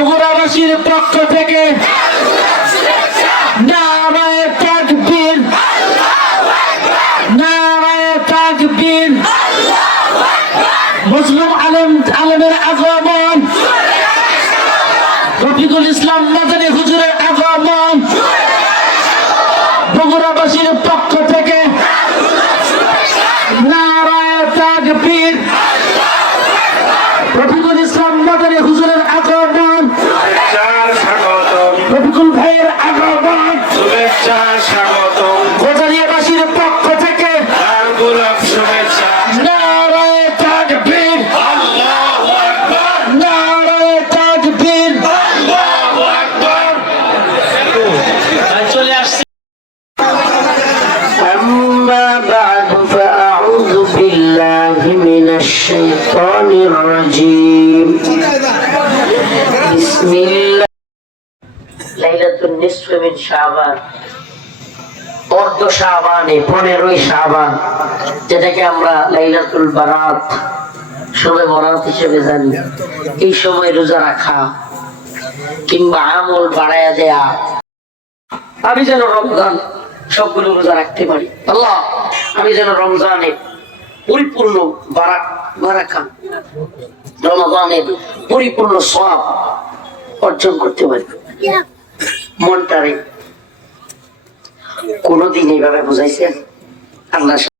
বগুড়াবাসীর পক্ষ থেকে নারায় তাকবীর নারায় তাকবীর। মুসলিম আলম আলমের আগমন, রফিকুল ইসলাম মাদানী হুজুরের আগমন। বগুড়াবাসীর পক্ষ থেকে নারায় তাকবীর। রফিকুল ভাইয়ের আগমন শুভেচ্ছা স্বাগতম গোজারিয়াবাসীর পক্ষ থেকে আর গোলাপ শুভেচ্ছা নারায় তাকবীর আল্লাহু আকবার নারায় তাকবীর আল্লাহু আকবার চলে আসছি أما بعد فأعوذ بالله من الشيطان الرجيم بسم الله লাইলাতুন মিন শাবান। অর্ধ শাবান, এই পনেরোই শাবান, যেটাকে আমরা লাইলাতুল বারাত বরাত হিসেবে জানি। এই সময় রোজা রাখা কিংবা আমল দেয়া। আমি যেন রমজান সবগুলো রোজা রাখতে পারি। আল্লাহ, আমি যেন রমজানে পরিপূর্ণ বারাক বারাকা রমজানের পরিপূর্ণ সব অর্জন করতে পারি। মনটারে কোনোদিন এইভাবে বুঝাইছেন? আল্লাহ